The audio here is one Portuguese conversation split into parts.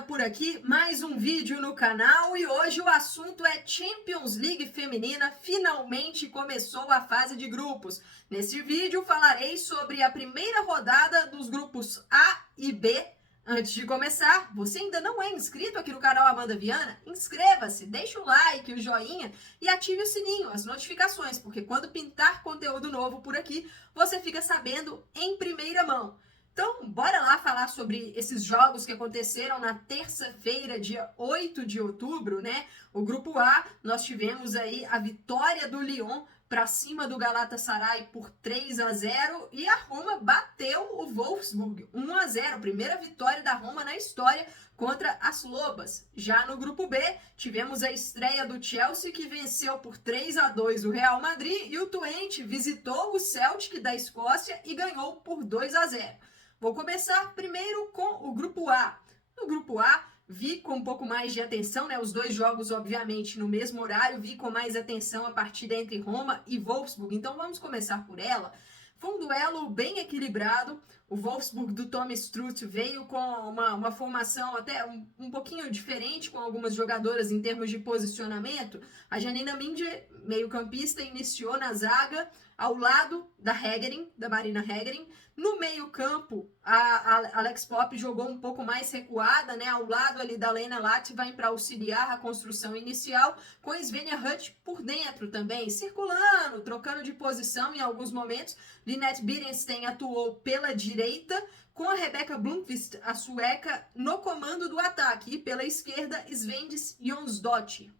Viana por aqui, mais um vídeo no canal e hoje o assunto é Champions League feminina, finalmente começou a fase de grupos. Nesse vídeo falarei sobre a primeira rodada dos grupos A e B. Antes de começar, você ainda não é inscrito aqui no canal Amanda Viana? Inscreva-se, deixa o like, o joinha e ative o sininho, as notificações, porque quando pintar conteúdo novo por aqui, você fica sabendo em primeira mão. Então, bora lá falar sobre esses jogos que aconteceram na terça-feira, dia 8 de outubro, né? O grupo A, nós tivemos aí a vitória do Lyon para cima do Galatasaray por 3-0 e a Roma bateu o Wolfsburg 1-0, primeira vitória da Roma na história contra as Lobas. Já no grupo B, tivemos a estreia do Chelsea que venceu por 3-2 o Real Madrid e o Twente visitou o Celtic da Escócia e ganhou por 2-0. Vou começar primeiro com o grupo A. No grupo A, vi com um pouco mais de atenção, né? Os dois jogos, obviamente, no mesmo horário, vi com mais atenção a partida entre Roma e Wolfsburg. Então vamos começar por ela. Foi um duelo bem equilibrado. O Wolfsburg do Thomas Struth veio com uma formação até um pouquinho diferente, com algumas jogadoras em termos de posicionamento. A Janina Minde, meio-campista, iniciou na zaga ao lado da Hegerin, da Marina Hegerin. No meio-campo, a Alex Popp jogou um pouco mais recuada, né, ao lado ali da Lena Latvain para auxiliar a construção inicial, com a Svenja Hutt por dentro também, circulando, trocando de posição em alguns momentos. Linette Beerenstein atuou pela direita, com a Rebecca Blomqvist, a sueca, no comando do ataque, e pela esquerda, Svendis Jonsdottir.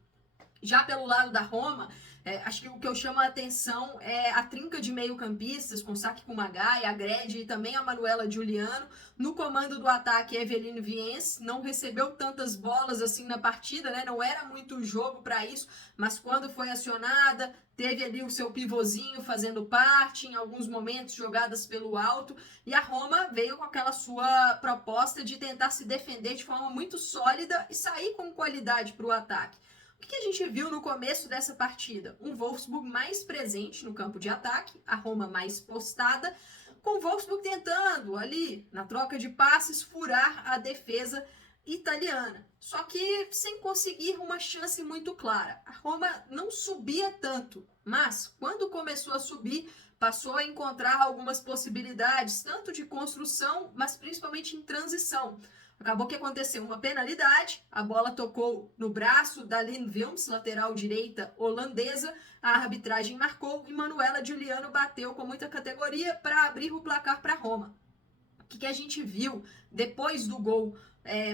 Já pelo lado da Roma, acho que o que eu chamo a atenção é a trinca de meio-campistas, com Saki Kumagai, a Gred e também a Manuela Giuliano. No comando do ataque, Eveline Viens não recebeu tantas bolas assim na partida, né? Não era muito jogo para isso, mas quando foi acionada, teve ali o seu pivôzinho fazendo parte, em alguns momentos jogadas pelo alto, e a Roma veio com aquela sua proposta de tentar se defender de forma muito sólida e sair com qualidade para o ataque. O que a gente viu no começo dessa partida? Um Wolfsburg mais presente no campo de ataque, a Roma mais postada, com o Wolfsburg tentando ali, na troca de passes, furar a defesa italiana. Só que sem conseguir uma chance muito clara. A Roma não subia tanto, mas quando começou a subir, passou a encontrar algumas possibilidades, tanto de construção, mas principalmente em transição. Acabou que aconteceu uma penalidade, a bola tocou no braço da Lynn Wilms, lateral direita holandesa, a arbitragem marcou e Manuela Giuliano bateu com muita categoria para abrir o placar para Roma. O que a gente viu depois do gol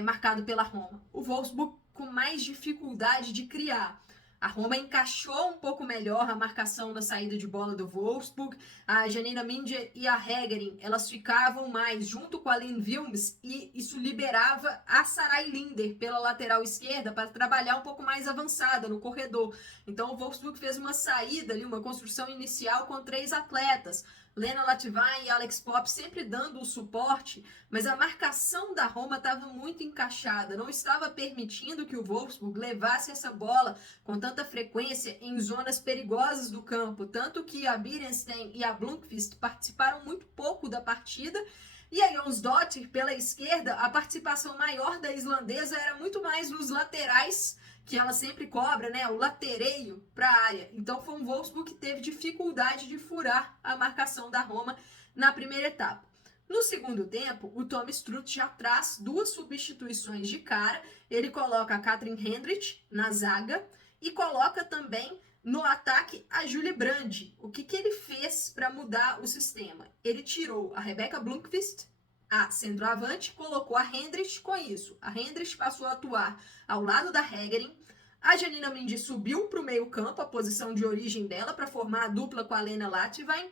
marcado pela Roma? O Wolfsburg com mais dificuldade de criar. A Roma encaixou um pouco melhor a marcação na saída de bola do Wolfsburg. A Janina Minde e a Hegerin, elas ficavam mais junto com a Lynn Wilms e isso liberava a Sarai Linder pela lateral esquerda para trabalhar um pouco mais avançada no corredor. Então o Wolfsburg fez uma saída ali, uma construção inicial com 3 atletas. Lena Latvain e Alex Popp sempre dando o suporte, mas a marcação da Roma estava muito encaixada, não estava permitindo que o Wolfsburg levasse essa bola com tanta frequência em zonas perigosas do campo, tanto que a Beerenstein e a Blomqvist participaram muito pouco da partida. E a Jonsdottir, pela esquerda, a participação maior da islandesa era muito mais nos laterais, que ela sempre cobra, né, o latereio para a área. Então foi um Wolfsburg que teve dificuldade de furar a marcação da Roma na primeira etapa. No segundo tempo, o Thomas Struth já traz 2 substituições de cara. Ele coloca a Katrin Hendrich na zaga e coloca também no ataque a Julie Brand. O que ele fez para mudar o sistema? Ele tirou a Rebecca Blomqvist, a centroavante, colocou a Hendrich com isso. A Hendrich passou a atuar ao lado da Hegerin. A Janina Minde subiu para o meio campo, a posição de origem dela, para formar a dupla com a Lena Latvain.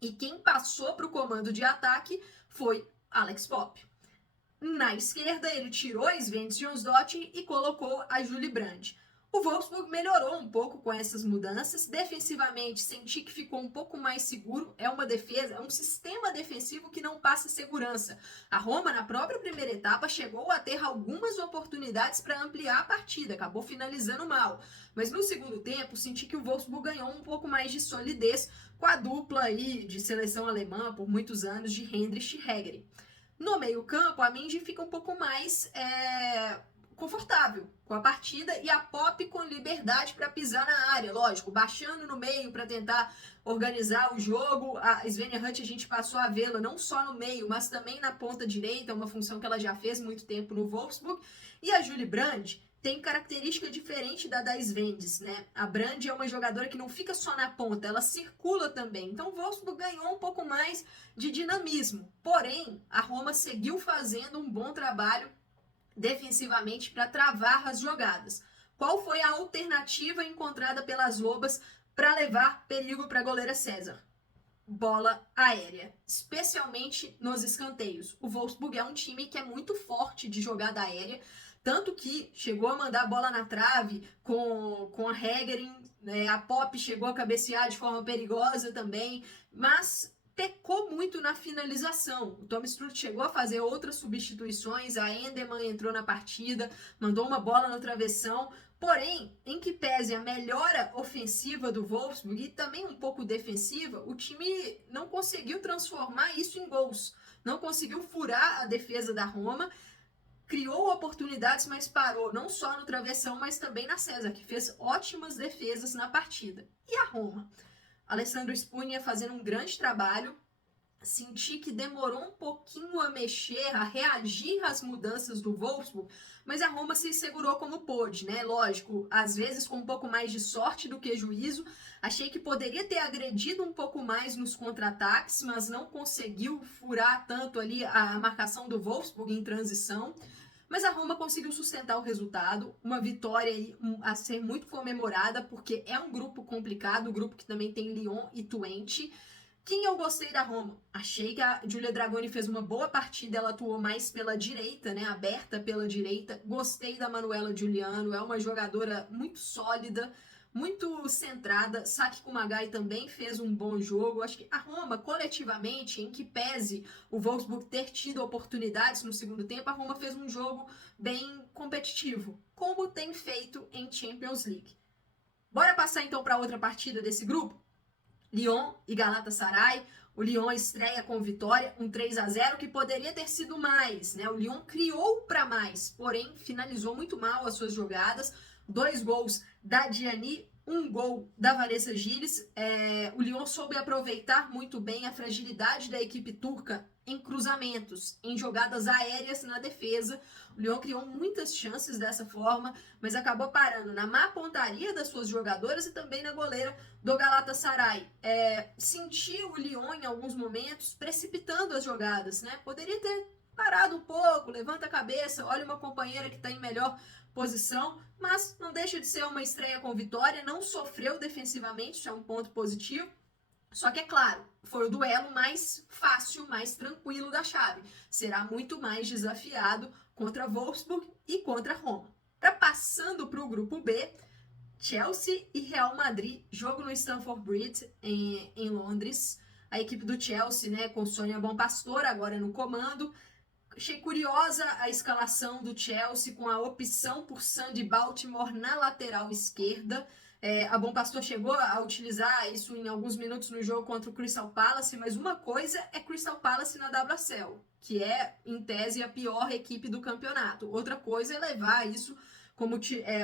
E quem passou para o comando de ataque foi Alex Popp. Na esquerda, ele tirou a Svendis Jonsdottir e colocou a Julie Brand. O Wolfsburg melhorou um pouco com essas mudanças. Defensivamente, senti que ficou um pouco mais seguro. É uma defesa, é um sistema defensivo que não passa segurança. A Roma, na própria primeira etapa, chegou a ter algumas oportunidades para ampliar a partida. Acabou finalizando mal. Mas no segundo tempo, senti que o Wolfsburg ganhou um pouco mais de solidez com a dupla aí de seleção alemã por muitos anos de Hendrich e Hegerin. No meio-campo, a Mindy fica um pouco mais confortável com a partida e a Pop com liberdade para pisar na área, lógico, baixando no meio para tentar organizar o jogo. A Svenja Hutt a gente passou a vê-la não só no meio, mas também na ponta direita, uma função que ela já fez muito tempo no Wolfsburg. E a Julie Brand tem característica diferente da Svendes, né? A Brand é uma jogadora que não fica só na ponta, ela circula também. Então o Wolfsburg ganhou um pouco mais de dinamismo. Porém, a Roma seguiu fazendo um bom trabalho defensivamente para travar as jogadas. Qual foi a alternativa encontrada pelas Lobas para levar perigo para a goleira César? Bola aérea, especialmente nos escanteios. O Wolfsburg é um time que é muito forte de jogada aérea, tanto que chegou a mandar a bola na trave com a Hegerin, né? A Pop chegou a cabecear de forma perigosa também, mas pecou muito na finalização. O Tom Struth chegou a fazer outras substituições, a Enderman entrou na partida, mandou uma bola no travessão, porém, em que pese a melhora ofensiva do Wolfsburg e também um pouco defensiva, o time não conseguiu transformar isso em gols, não conseguiu furar a defesa da Roma, criou oportunidades, mas parou não só no travessão, mas também na César, que fez ótimas defesas na partida. E a Roma? Alessandro Spugna fazendo um grande trabalho. Senti que demorou um pouquinho a mexer, a reagir às mudanças do Wolfsburg, mas a Roma se segurou como pôde, né? Lógico, às vezes com um pouco mais de sorte do que juízo. Achei que poderia ter agredido um pouco mais nos contra-ataques, mas não conseguiu furar tanto ali a marcação do Wolfsburg em transição. Mas a Roma conseguiu sustentar o resultado, uma vitória aí a ser muito comemorada, porque é um grupo complicado, um grupo que também tem Lyon e Twente. Quem eu gostei da Roma? Achei que a Giulia Dragoni fez uma boa partida, ela atuou mais pela direita, né, aberta pela direita. Gostei da Manuela Giuliano, é uma jogadora muito sólida, muito centrada. Saki Kumagai também fez um bom jogo. Acho que a Roma, coletivamente, em que pese o Wolfsburg ter tido oportunidades no segundo tempo, a Roma fez um jogo bem competitivo, como tem feito em Champions League. Bora passar então para outra partida desse grupo? Lyon e Galatasaray. O Lyon estreia com vitória, um 3-0 que poderia ter sido mais, né? O Lyon criou para mais, porém finalizou muito mal as suas jogadas. 2 gols da Diani, 1 gol da Vanessa Gilles. O Lyon soube aproveitar muito bem a fragilidade da equipe turca em cruzamentos, em jogadas aéreas na defesa. O Lyon criou muitas chances dessa forma, mas acabou parando na má pontaria das suas jogadoras e também na goleira do Galatasaray. Senti o Lyon em alguns momentos precipitando as jogadas, né? Poderia ter parado um pouco, levanta a cabeça, olha uma companheira que está em melhor posição, mas não deixa de ser uma estreia com vitória, não sofreu defensivamente, isso é um ponto positivo. Só que é claro, foi o duelo mais fácil, mais tranquilo da chave. Será muito mais desafiado contra Wolfsburg e contra Roma. Passando para o grupo B, Chelsea e Real Madrid, jogo no Stamford Bridge, em Londres. A equipe do Chelsea, né, com Sônia Bom Pastor agora no comando. Achei curiosa a escalação do Chelsea com a opção por Sandy Baltimore na lateral esquerda. A Bom Pastor chegou a utilizar isso em alguns minutos no jogo contra o Crystal Palace, mas uma coisa é Crystal Palace na WSL, que é, em tese, a pior equipe do campeonato. Outra coisa é levar isso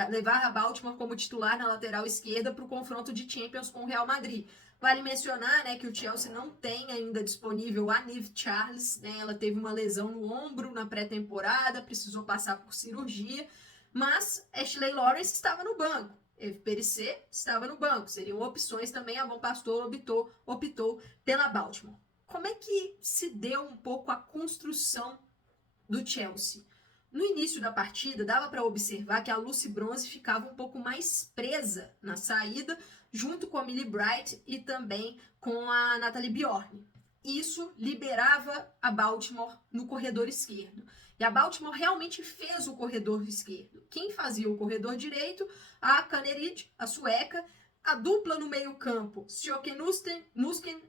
levar a Baltimore como titular na lateral esquerda para o confronto de Champions com o Real Madrid. Vale mencionar, né, que o Chelsea não tem ainda disponível a Niamh Charles, né, ela teve uma lesão no ombro na pré-temporada, precisou passar por cirurgia, mas Ashley Lawrence estava no banco, Eve Perissé estava no banco, seriam opções também, a Bom Pastor optou pela Baltimore. Como é que se deu um pouco a construção do Chelsea? No início da partida, dava para observar que a Lucy Bronze ficava um pouco mais presa na saída, junto com a Millie Bright e também com a Natalie Bjorn. Isso liberava a Baltimore no corredor esquerdo. E a Baltimore realmente fez o corredor esquerdo. Quem fazia o corredor direito? A Kaneryd, a sueca. A dupla no meio-campo, Sjoeke Nusken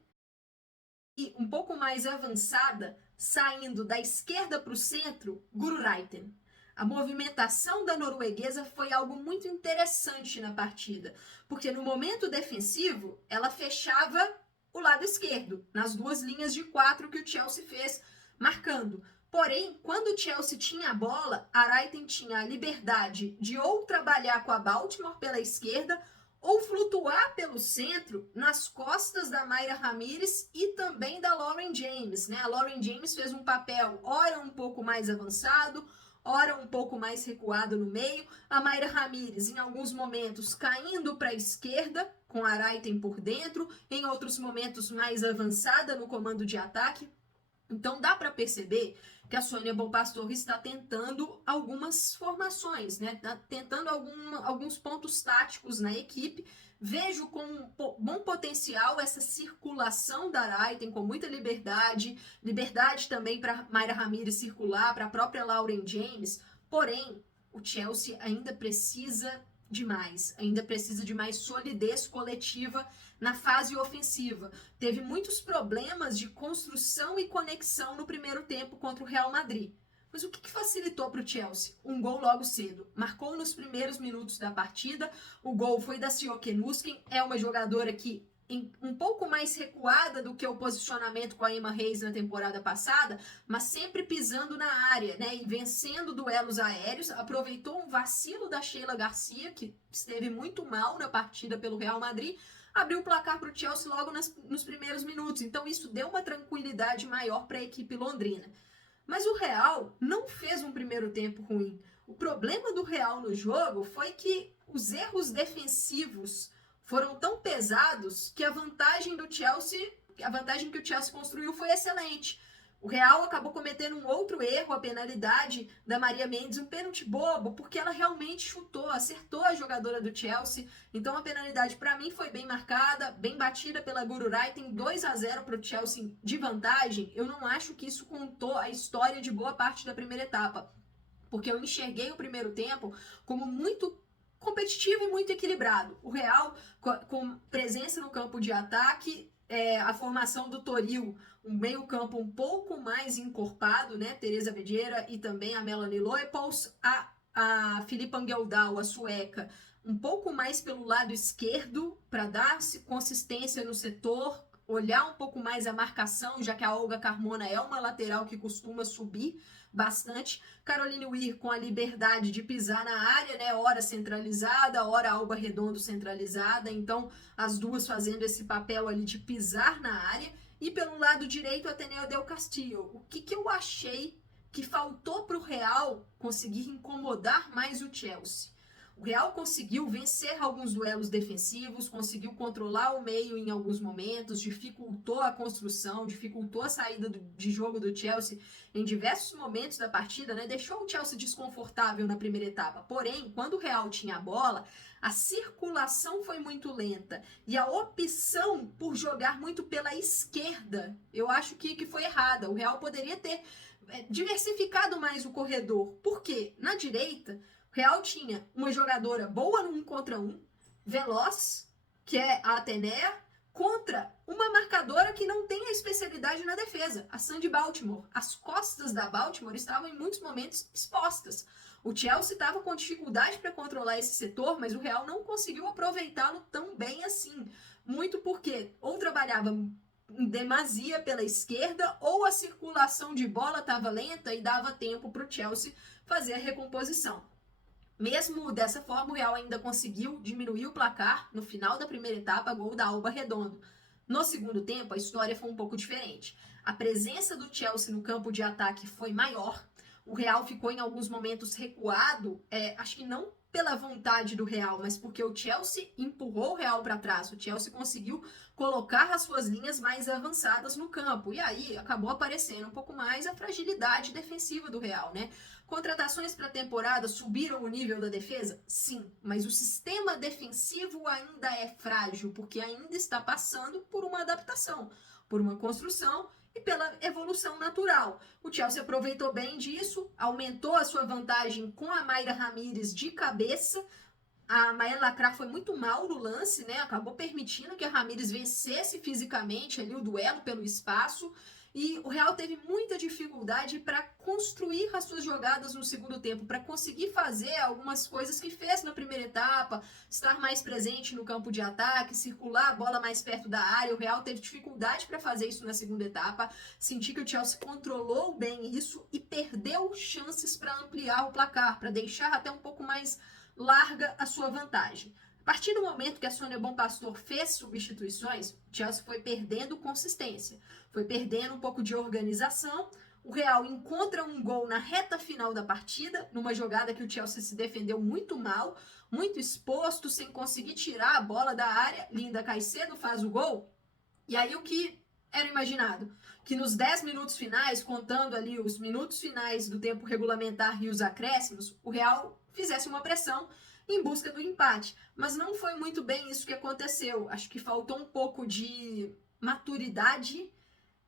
e um pouco mais avançada, saindo da esquerda para o centro, Guro Reiten. A movimentação da norueguesa foi algo muito interessante na partida, porque no momento defensivo, ela fechava o lado esquerdo, nas 2 linhas de 4 que o Chelsea fez, marcando. Porém, quando o Chelsea tinha a bola, a Raiten tinha a liberdade de ou trabalhar com a Baltimore pela esquerda ou flutuar pelo centro nas costas da Mayra Ramírez e também da Lauren James, né? A Lauren James fez um papel ora um pouco mais avançado, ora um pouco mais recuado no meio. A Mayra Ramírez, em alguns momentos, caindo para a esquerda, com a Raiten por dentro, em outros momentos mais avançada no comando de ataque. Então dá para perceber que a Sônia Bonpastor está tentando algumas formações, né? Tá tentando alguns pontos táticos na equipe. Vejo com bom potencial essa circulação da Raiten com muita liberdade também para Mayra Ramírez circular, para a própria Lauren James. Porém, o Chelsea ainda precisa de mais solidez coletiva na fase ofensiva. Teve muitos problemas de construção e conexão no primeiro tempo contra o Real Madrid. Mas o que facilitou para o Chelsea? Um gol logo cedo. Marcou nos primeiros minutos da partida. O gol foi da Sjoeke Nüsken. É uma jogadora que um pouco mais recuada do que o posicionamento com a Emma Hayes na temporada passada, mas sempre pisando na área, né, e vencendo duelos aéreos. Aproveitou um vacilo da Sheila Garcia, que esteve muito mal na partida pelo Real Madrid, abriu o placar para o Chelsea logo nos primeiros minutos. Então isso deu uma tranquilidade maior para a equipe londrina. Mas o Real não fez um primeiro tempo ruim. O problema do Real no jogo foi que os erros defensivos foram tão pesados que a vantagem que o Chelsea construiu foi excelente. O Real acabou cometendo um outro erro, a penalidade da Maria Mendes, um pênalti bobo, porque ela realmente chutou, acertou a jogadora do Chelsea. Então a penalidade para mim foi bem marcada, bem batida pela Guro Raiten, 2-0 para o Chelsea de vantagem. Eu não acho que isso contou a história de boa parte da primeira etapa, porque eu enxerguei o primeiro tempo como muito competitivo e muito equilibrado. O Real, com presença no campo de ataque, a formação do Toril, um meio campo um pouco mais encorpado, né? Teresa Vedjeira e também a Melanie Leupolz, a Filippa Ngeldal, a sueca, um pouco mais pelo lado esquerdo, para dar consistência no setor, olhar um pouco mais a marcação, já que a Olga Carmona é uma lateral que costuma subir bastante. Caroline Weir com a liberdade de pisar na área, né? Ora centralizada, ora Alba Redondo centralizada. Então, as duas fazendo esse papel ali de pisar na área. E pelo lado direito, Ateneo Del Castillo. O que eu achei que faltou para o Real conseguir incomodar mais o Chelsea? O Real conseguiu vencer alguns duelos defensivos, conseguiu controlar o meio em alguns momentos, dificultou a construção, dificultou a saída de jogo do Chelsea em diversos momentos da partida, né? Deixou o Chelsea desconfortável na primeira etapa. Porém, quando o Real tinha a bola, a circulação foi muito lenta e a opção por jogar muito pela esquerda, eu acho que foi errada. O Real poderia ter diversificado mais o corredor. Por quê? Na direita, Real tinha uma jogadora boa no 1 contra 1, veloz, que é a Atenea, contra uma marcadora que não tem a especialidade na defesa, a Sandy Baltimore. As costas da Baltimore estavam em muitos momentos expostas. O Chelsea estava com dificuldade para controlar esse setor, mas o Real não conseguiu aproveitá-lo tão bem assim. Muito porque ou trabalhava em demasia pela esquerda, ou a circulação de bola estava lenta e dava tempo para o Chelsea fazer a recomposição. Mesmo dessa forma, o Real ainda conseguiu diminuir o placar no final da primeira etapa, gol da Alba Redondo. No segundo tempo, a história foi um pouco diferente. A presença do Chelsea no campo de ataque foi maior. O Real ficou em alguns momentos recuado, acho que não pela vontade do Real, mas porque o Chelsea empurrou o Real para trás. O Chelsea conseguiu colocar as suas linhas mais avançadas no campo. E aí acabou aparecendo um pouco mais a fragilidade defensiva do Real, né? Contratações para a temporada subiram o nível da defesa? Sim, mas o sistema defensivo ainda é frágil, porque ainda está passando por uma adaptação, por uma construção e pela evolução natural. O Chelsea aproveitou bem disso, aumentou a sua vantagem com a Mayra Ramírez de cabeça. A Maia Lacrar foi muito mal no lance, né? Acabou permitindo que a Ramírez vencesse fisicamente ali o duelo pelo espaço. e o Real teve muita dificuldade para construir as suas jogadas no segundo tempo, para conseguir fazer algumas coisas que fez na primeira etapa, estar mais presente no campo de ataque, circular a bola mais perto da área. O Real teve dificuldade para fazer isso na segunda etapa. Senti que o Chelsea controlou bem isso e perdeu chances para ampliar o placar, para deixar até um pouco mais larga a sua vantagem. A partir do momento que a Sônia Bonpastor fez substituições, o Chelsea foi perdendo consistência, foi perdendo um pouco de organização. O Real encontra um gol na reta final da partida, numa jogada que o Chelsea se defendeu muito mal, muito exposto, sem conseguir tirar a bola da área. Linda Caicedo faz o gol. E aí o que era imaginado? Que nos 10 minutos finais, contando ali os minutos finais do tempo regulamentar e os acréscimos, o Real fizesse uma pressão em busca do empate. Mas não foi muito bem isso que aconteceu. Acho que faltou um pouco de maturidade,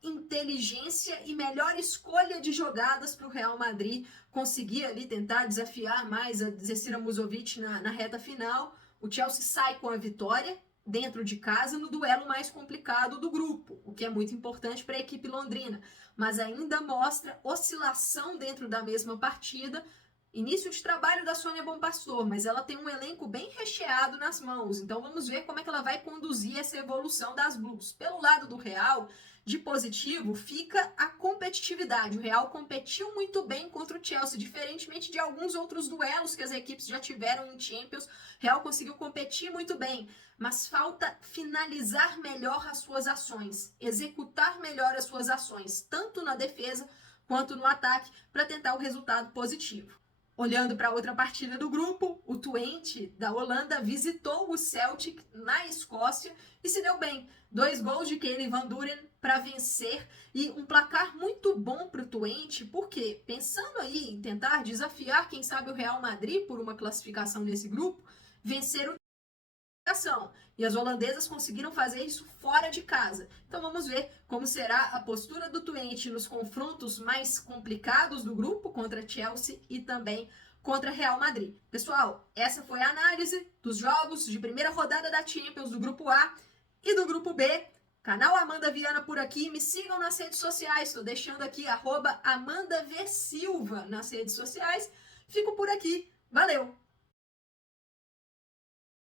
inteligência e melhor escolha de jogadas para o Real Madrid conseguir ali tentar desafiar mais a Zecira Musovic na reta final. O Chelsea sai com a vitória dentro de casa no duelo mais complicado do grupo, o que é muito importante para a equipe londrina, mas ainda mostra oscilação dentro da mesma partida. Início de trabalho da Sônia Bonpastor, mas ela tem um elenco bem recheado nas mãos, então vamos ver como é que ela vai conduzir essa evolução das Blues. Pelo lado do Real, de positivo, fica a competitividade. O Real competiu muito bem contra o Chelsea, diferentemente de alguns outros duelos que as equipes já tiveram em Champions. O Real conseguiu competir muito bem, mas falta finalizar melhor as suas ações, executar melhor as suas ações, tanto na defesa quanto no ataque, para tentar o resultado positivo. Olhando para outra partida do grupo, o Twente da Holanda visitou o Celtic na Escócia e se deu bem. 2 gols de Kelly Van Duren para vencer e um placar muito bom para o Twente, porque pensando aí em tentar desafiar, quem sabe, o Real Madrid por uma classificação nesse grupo, vencer o e as holandesas conseguiram fazer isso fora de casa. Então vamos ver como será a postura do Twente nos confrontos mais complicados do grupo contra Chelsea e também contra Real Madrid. Pessoal, essa foi a análise dos jogos de primeira rodada da Champions do grupo A e do grupo B. Canal Amanda Viana por aqui. Me sigam nas redes sociais. Estou deixando aqui @AmandaVSilva nas redes sociais. Fico por aqui. Valeu!